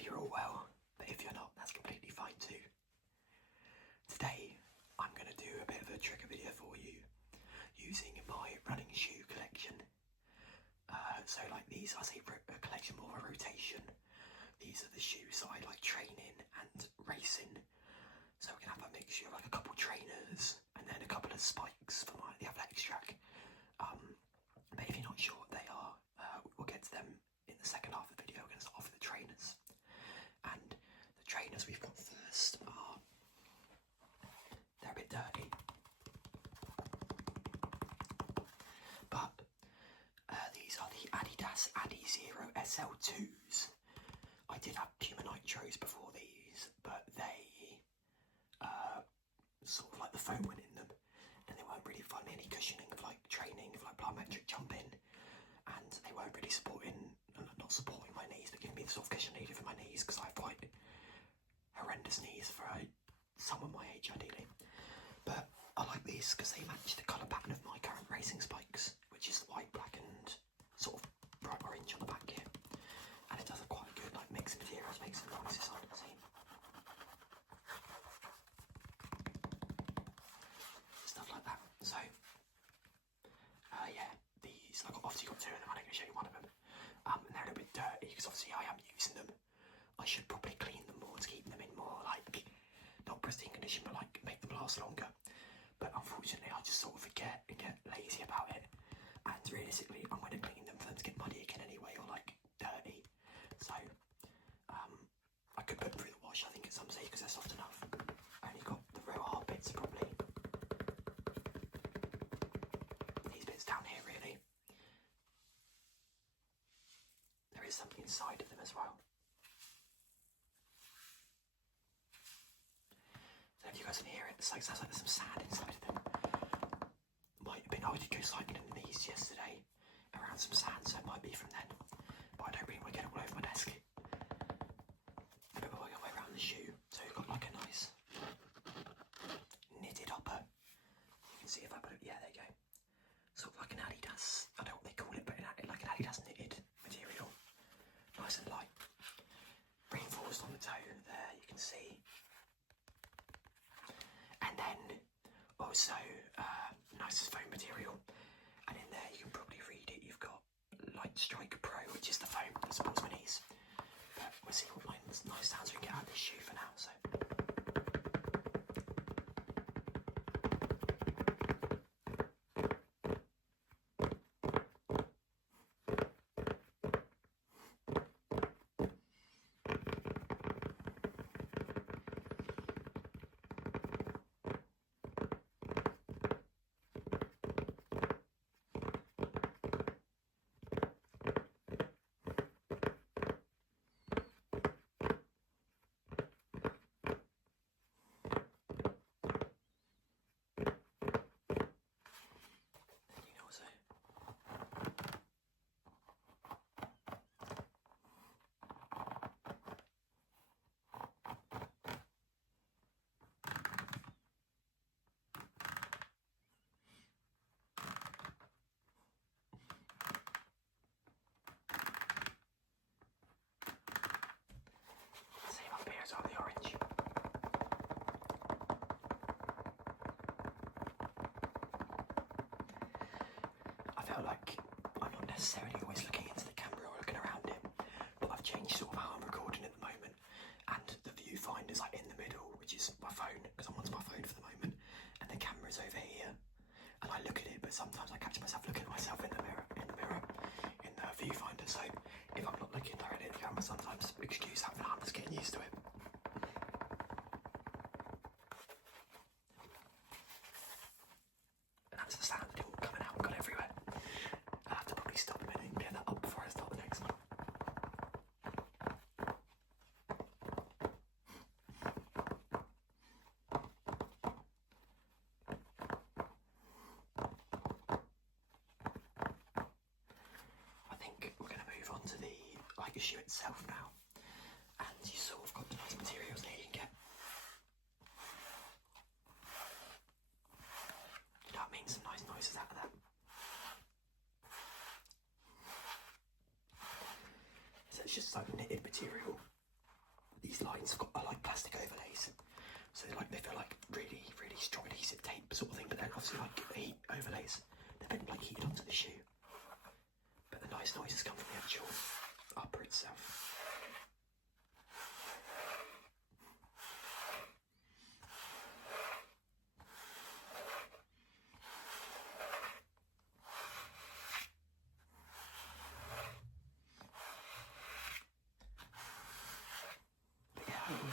hope you're all well, but if you're not, that's completely fine too. Today, I'm going to do a bit of a trigger video for you using my running shoe collection. So like these, I say a collection, more of a rotation. These are the shoes that I like training and racing. So we're going to have a mixture of like a couple trainers and then a couple of spikes for the athletics track. But if you're not sure what they are, we'll get to them in the second half of the video. We're going to start off with the trainers. And the trainers we've got first are, they're a bit dirty, but these are the Adidas Adi Zero SL2s. I did have Puma Nitros before these, but they sort of like the foam went in them, and they weren't really fun any cushioning of like training, of like plyometric jumping, and they weren't really not supporting my knees, but giving me the sort of cushion needed for my knees, because I have quite horrendous knees for someone my age ideally. But I like these because they match the colour pattern of my current racing spikes, which is white, black and sort of bright orange on the back here, and it does a quite good like mix of materials, makes some noises on the scene. Stuff like that. So yeah, these I've obviously got two of them. I'm going to show you one of them. And they're a little bit dirty because obviously I am using them. I should probably clean them more to keep them in more like not pristine condition, but like make them last longer. But unfortunately, I just sort of forget and get lazy about it. And realistically, I'm going to clean them for them to get muddy again anyway, or like dirty. So I could put them through the wash, I think, at some stage because they're soft enough. I only got the real hard bits probably. These bits down here, really. There is something inside of them as well. So if you guys can hear it, it's like, sounds like there's some sand inside of them. Might have been, I did go cycling in these yesterday around some sand, so it might be from then. But I don't really want to get it all over my desk. A bit of a way around the shoe, so you've got like a nice knitted upper. You can see if I put it, yeah, there you go. Sort of like an Adidas, I don't know what they call it, but like an Adidas knitted material. Nice and light. Reinforced on the toe there, you can see. And then also nice as foam material. And in there you can probably read it, you've got Light Strike Pro, which is the foam that supports my knees. But we'll see what nice sounds we can get out of this shoe for now. So. Of the orange. I feel like I'm not necessarily always looking into the camera or looking around it, but I've changed sort of how I'm recording at the moment, and the viewfinder's like in the middle, which is my phone, because I'm onto my phone for the moment, and the camera's over here, and I look at it, but sometimes I catch myself looking at myself in the mirror, in the viewfinder, so if I'm not looking directly at the camera, sometimes excuse that, but I'm just getting used to it. That's the sound that all coming out and got everywhere. I'll have to probably stop a minute and get that up before I start the next one. I think we're going to move on to the shoe itself now. And you sort of got the nice materials here you can get. You know what I mean? Some nice noises out of that. So it's just like knitted material. these lines are like plastic overlays, so they feel like really strong adhesive tape sort of thing. But then obviously like heat overlays, they've been like heated onto the shoe. But the nice noises come from the actual upper itself.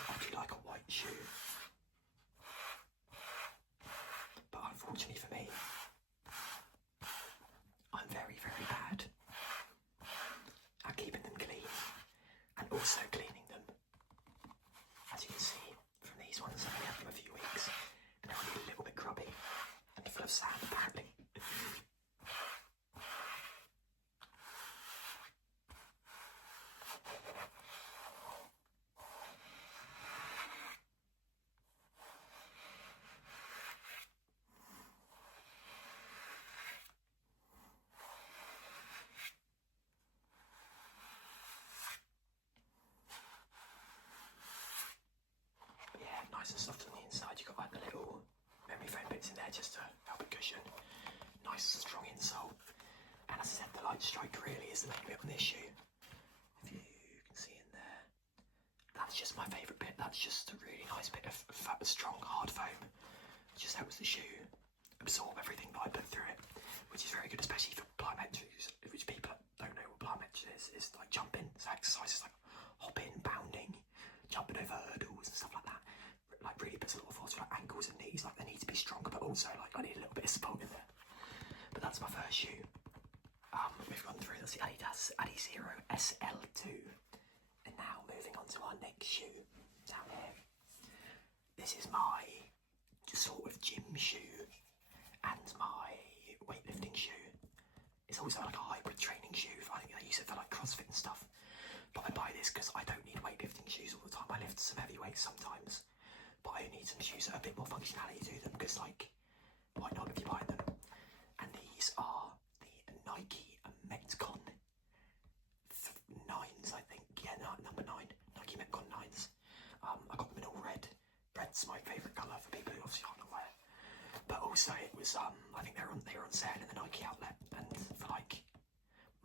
I do like a white shoe, but unfortunately for me, I'm very bad at keeping them clean and also cleaning them. As you can see from these ones, I've only had them a few weeks and they're already a little bit grubby and full of sand apparently. Nice and soft on the inside. You've got like the little memory foam bits in there just to help it cushion. Nice and strong insole. And as I said, the light strike really is the main bit on this shoe. If you can see in there, that's just my favourite bit. That's just a really nice bit of strong hard foam. It just helps the shoe absorb everything that I put through it, which is very good, especially for plyometrics, which people don't know what plyometrics is like jumping. So exercises like hopping, bounding, jumping over hurdles and stuff like that. Like really puts a lot of force to like ankles and knees, like they need to be stronger, but also like I need a little bit of support in there. But that's my first shoe. We've gone through, that's the Adidas Adizero SL2. And now moving on to our next shoe down here. This is my sort of gym shoe and my weightlifting shoe. It's also like a hybrid training shoe. I think I use it for like CrossFit and stuff. But I buy this because I don't need weightlifting shoes all the time. I lift some heavy weights sometimes. But I need some shoes that have a bit more functionality to them, because like, why not if you buy them? And these are the Nike Metcon 9s, I think. Yeah, number 9. Nike Metcon 9s. I got them in all red. Red's my favourite colour for people who obviously aren't aware. But also it was, I think they were on sale in the Nike outlet, and for like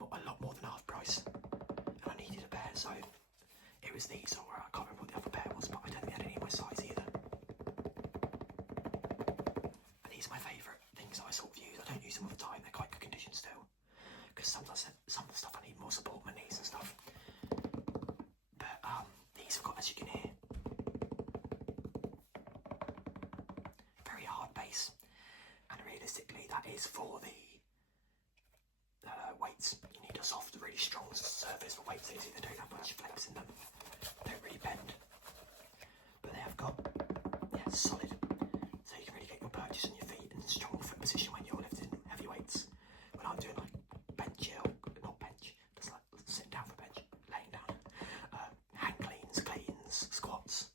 a lot more than half price. And I needed a pair, so it was these, or I can't remember what the other pair was, but I don't think I had any of my size either. And these are my favourite things that I sort of use. I don't use them all the time, they're quite good condition still. Because sometimes some of the stuff I need more support on my knees and stuff. But these have got, as you can hear, very hard base. And realistically that is for the weights. You need a soft, really strong surface for weights. They don't have much flex in them. They don't really bend. But they have got, yeah, solid. So you can really get your purchase on your feet in strong foot position when you're lifting heavy weights. When I'm doing like bench, not bench, just like sitting down for bench, laying down. Hang cleans, squats,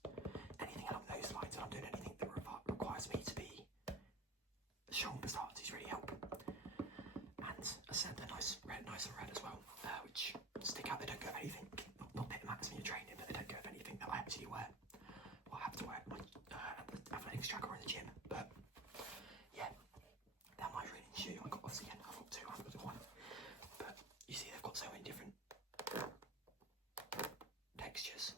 anything along those lines. When I'm doing anything that requires me to be strong for starters, is really help. And as I said, they're nice and red as well, which stick out. They don't go with anything, not hit the max when you're training, but they don't go with anything that I actually wear. Well, I have to wear my athletics tracker in the gym, but yeah, they're my training shoe. I've got obviously I've got two, I've got one, but you see they've got so many different textures.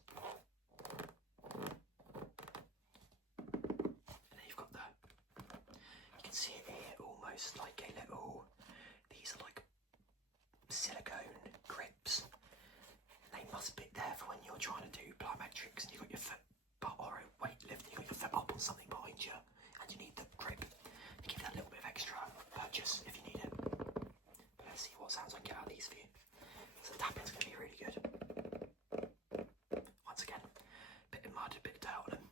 And then you've got you can see it here, almost like a little, these are like silicone grips. They must be there for when you're trying to do plyometrics and you've got your foot or a weightlifting, you've got your foot up on something behind you and you need the grip to give that little bit of extra purchase if you need it. But let's see what sounds I can get out of these for you. So the tapping's going to be really good. Once again, a bit of mud, a bit of dirt on them.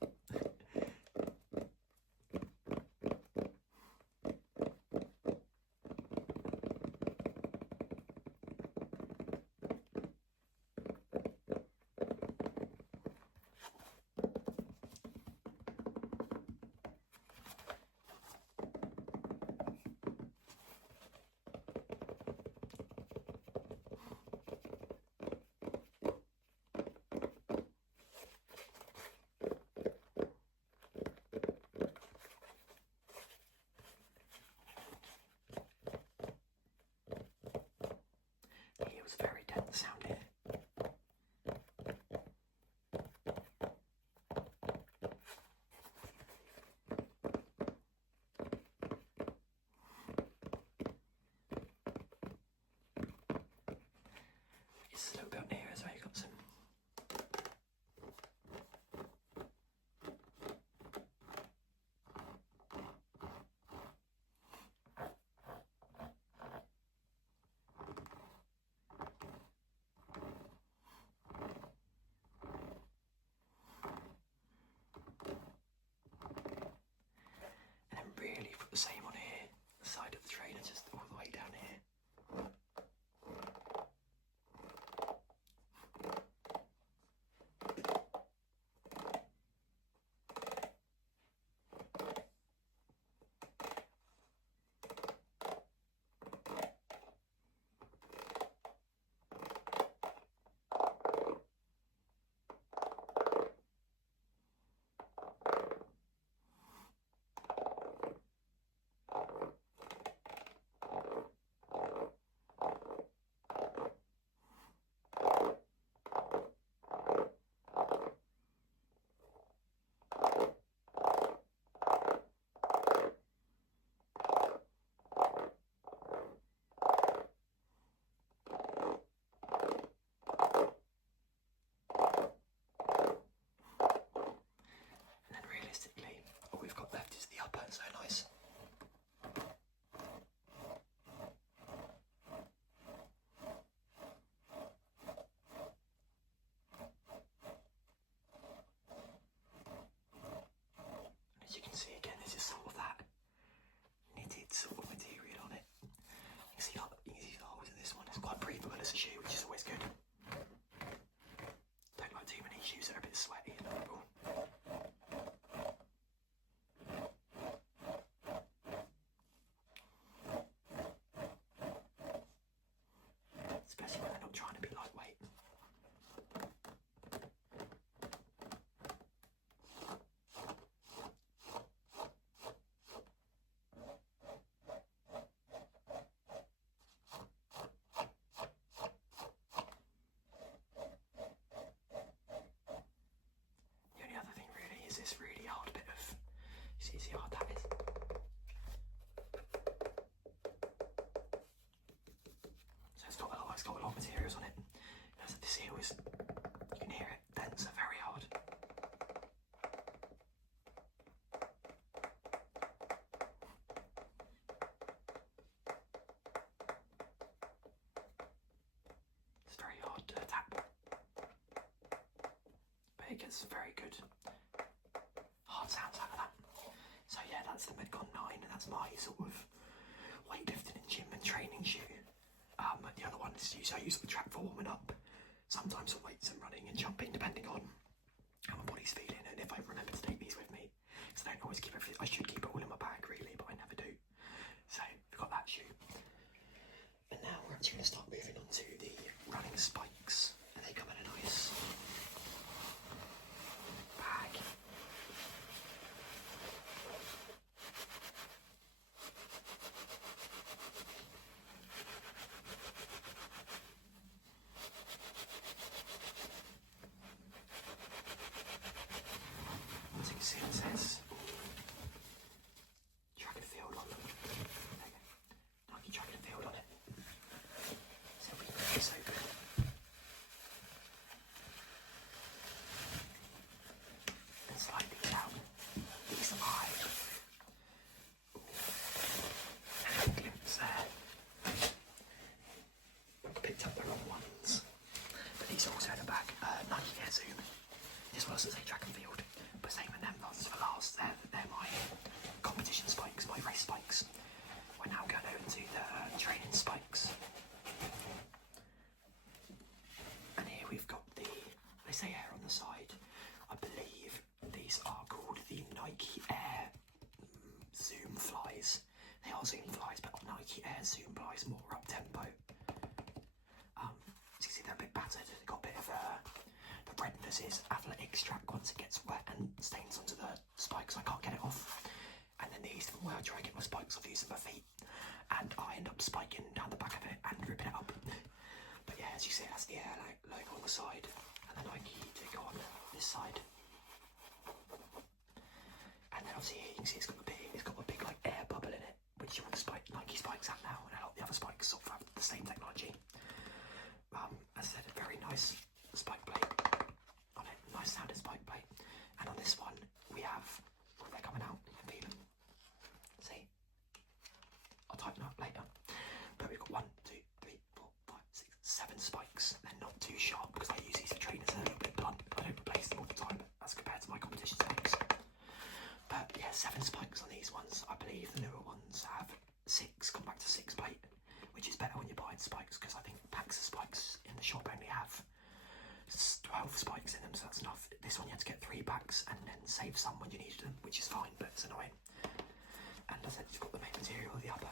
shoes are a bit sweaty and horrible. Especially when they're not trying to be lightweight. The only other thing really is this really hard bit of, you see how hard that is? So it's got a lot of materials on it. As this heel is, you can hear it, dents are very hard. It's very hard to tap, but it gets very good hard sounds out of that. So yeah, that's the Metcon 9, and that's my sort of weightlifting and gym and training shoe. The other one is I use the track for warming up, sometimes for weights and running and jumping, depending on how my body's feeling and if I remember to take these with me. Because I don't always keep everything. I should keep it all in my bag really, but I never do. So we've got that shoe. And now we're actually going to start moving on to the running spikes. And they come in a nice bag. As you can see, it says track and field on them. There you go. Nike track and field on it. So we can make it so good. And slide these out. These are my hand glimpse there. Picked up the wrong ones. But these are also in the back. Nike Air Zoom. This one doesn't say track and field. But same with them ones for last. They're my competition spikes, my race spikes. We're now going over to the training spikes. And here we've got they say Air on the side. I believe these are called the Nike Air Zoom Flies. They are Zoom Flies, but Nike Air Zoom Flies more up tempo. As you can see, they're a bit battered. They've got a bit of the redness is athletic track once it gets wet and stains onto the spikes. I can't get it off. And then these, from where I try to get my spikes off using my feet, and I end up spiking down the back of it and ripping it up. But yeah, as you see, that's the Air logo on the side, and the Nike logo on this side. And then obviously here you can see it's got a big like air bubble in it, which you want the Nike spikes have now, and a lot of the other spikes sort of have the same technology. As I said, a very nice spike plate on it, nice sounding spike plate. And on this one, we have, they're coming out, you can feel them. See? I'll tighten up later. But we've got 1, 2, 3, 4, 5, 6, 7 spikes. They're not too sharp because I use these for trainers, they're a little bit blunt. I don't replace them all the time as compared to my competition spikes. But yeah, 7 spikes on these ones. I believe the newer ones have 6, come back to 6 plate, which is better when you're buying spikes, because I think packs of spikes in the shop only have 12 spikes in them, so that's enough. This one you had to get 3 packs and then save some when you needed them, which is fine, but it's annoying. And as I said, it's got the main material of the upper.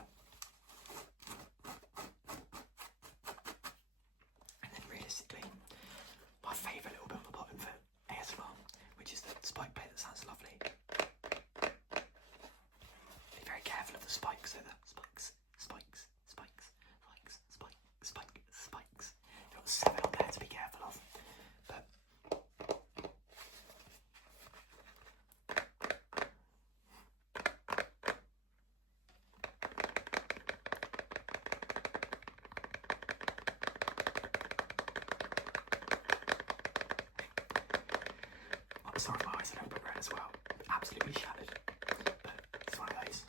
And then realistically, my favourite little bit on the bottom for ASMR, which is the spike plate that sounds lovely. Be very careful of the spikes, so the spikes. You've got 7 on there to be careful of. But I'm sorry, my eyes are a little bit red as well. Absolutely shattered. But it's one of those.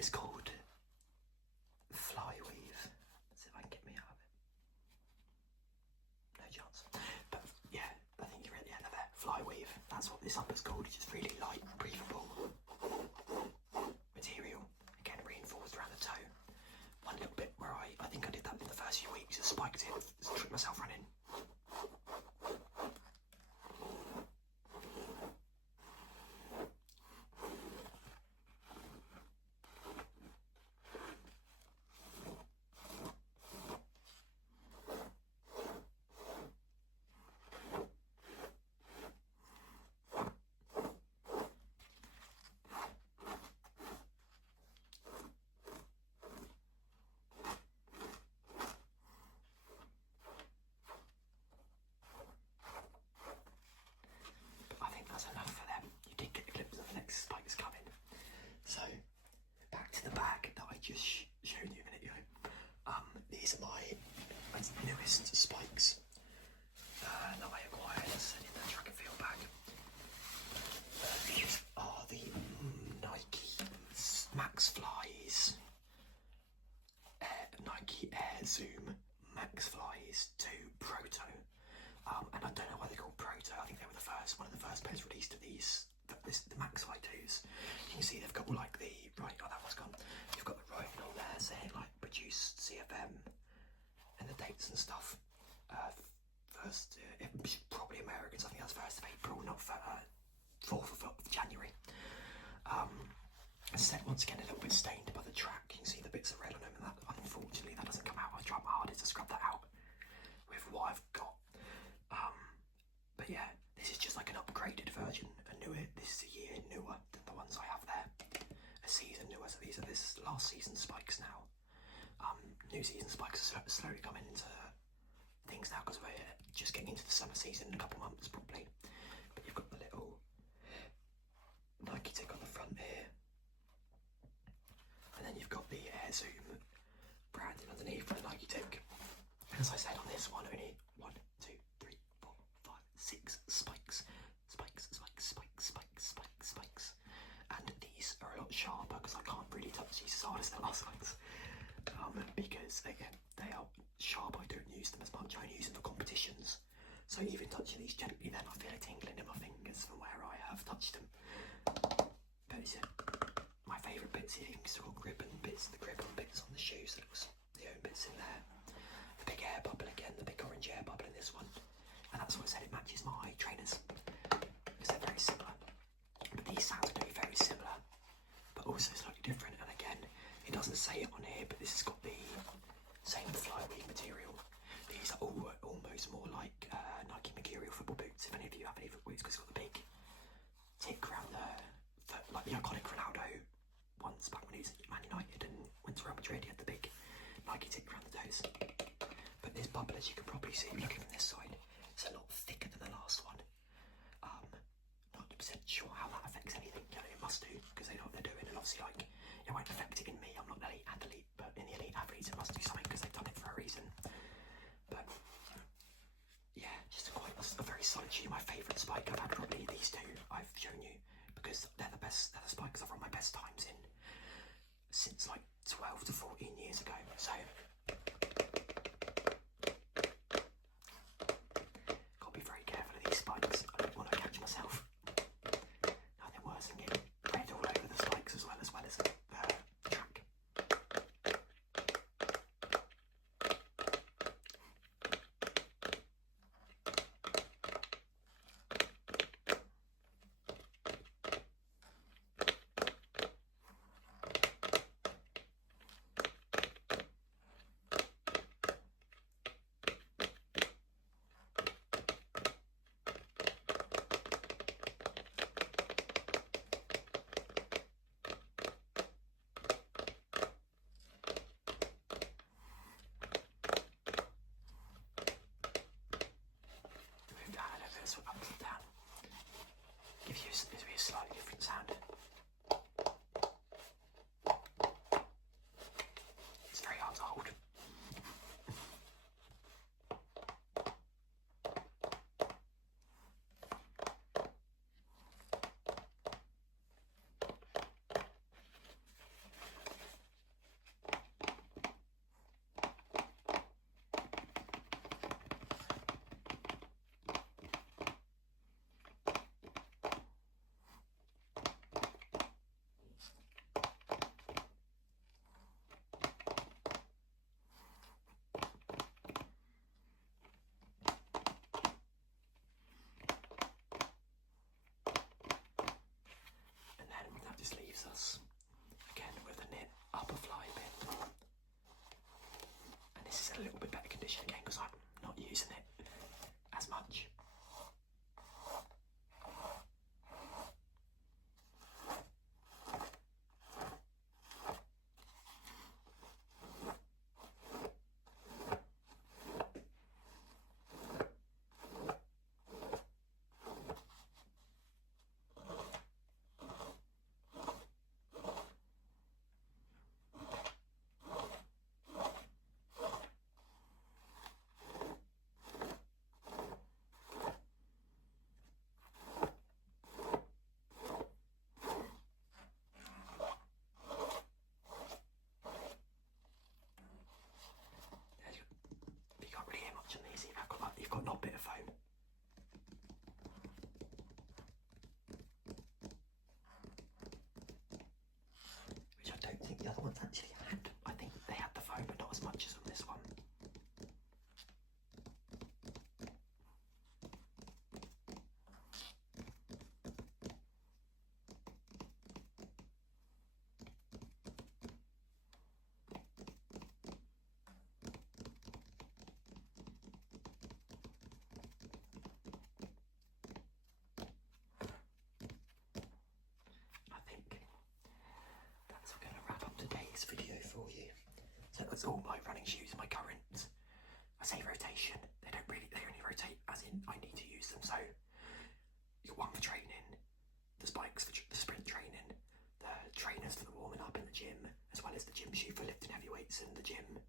It's called Flyweave. Let's see if I can get me out of it. No chance. But yeah, I think you're at the end of it. Flyweave. That's what this upper's called. It's just really light, breathable material. Again, reinforced around the toe. One little bit where I think I did that in the first few weeks. I spiked it, tricked myself running. That's enough for them. You did get a glimpse of the next spikes coming. So, back to the bag that I just showed you a minute ago. These are my newest spikes that I acquired in the track and field bag. These are the Nike Max Flies, Nike Air Zoom Max Flies 2 Proto. And I don't know why they're called Proto. I think they were one of the first pairs released of these, the Max Fly 2s. You can see they've got all like the, right, oh that one's gone. You've got the writing on there saying like produced CFM and the dates and stuff. Probably Americans, I think that's 1st of April, not 4th of January. Set once again a little bit stained by the track. You can see the bits of red on them, and that unfortunately that doesn't come out. I've tried my hardest to scrub that out with what I've got. But yeah, this is just like an upgraded version, this is a year newer than the ones I have there. A season newer, so these are this last season spikes now. New season spikes are slowly coming into things now because we're just getting into the summer season in a couple months probably. But you've got the little Nike tick on the front here. And then you've got the Air Zoom branding underneath for the Nike tick. As I said on this one, only 1, 2, 3, 4, 5, 6 spikes. Spikes. And these are a lot sharper because I can't really touch these as hard as the last ones. Because again, they are sharp. I don't use them as much. I only use them for competitions. So even touching these gently, then I feel a tingling in my fingers from where I have touched them. But it's my favourite bits here because they're all the grip and bits on the shoes. So the own bits in there. The big air bubble again, the big orange air bubble in this one. And that's what I said, it matches my trainers. Because they're very similar. But these sounds are going to be very similar, but also slightly different. And again, it doesn't say it on here, but this has got the same Flyweave material. These are almost more like Nike Mercurial football boots, if any of you have any football boots, because it's got the big tick around like the iconic Ronaldo ones back when he was at Man United and went to Real Madrid. He had the big Nike tick around the toes. But this bubble, as you can probably see, looking from this side, it's a lot thicker than the last one. Not 100% sure how that affects anything. You know, it must do, because they know what they're doing, and obviously like it won't affect it in me. I'm not an elite athlete, but in the elite athletes it must do something because they've done it for a reason. But yeah, just a very solid shoe. My favourite spike I've had probably these two I've shown you, because they're the best. They're the spikes I've run my best times in since like 12 to 14 years ago. So gotta be very careful of these spikes. I don't want to catch myself. Nothing worse than getting red all over the spikes as well as the track. the other ones actually had, I think they had the foam, but not as much as on this one. I think that's going to wrap up today's video for you. So that's all my running shoes, my current, I say rotation, they only rotate as in I need to use them. So you've got one for training, the spikes for the sprint training, the trainers for the warming up in the gym, as well as the gym shoe for lifting heavy weights in the gym.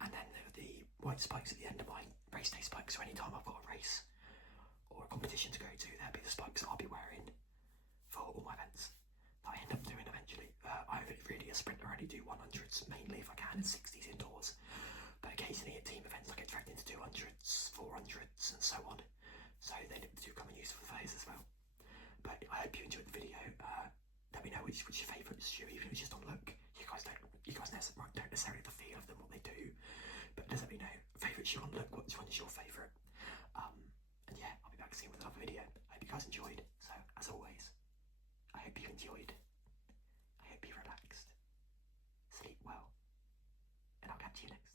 And then the white spikes at the end of my race day spikes, so anytime I've got a race or a competition to go to, there'll be the spikes that I'll be wearing for all my events that I end up doing eventually. I'm really a sprinter, I only do 100s mainly if I can, and 60s indoors. But occasionally at team events I get dragged into 200s, 400s and so on. So they do come in useful for those as well. But I hope you enjoyed the video. Let me know which your favourite shoe, even if it's just on look. You guys don't necessarily have the feel of them, what they do. But just let me know. Favourite shoe on look, which one is your favourite? And yeah, I'll be back soon with another video. I hope you guys enjoyed. So as always, I hope you enjoyed. I hope you relaxed. Sleep well. And I'll catch you next time.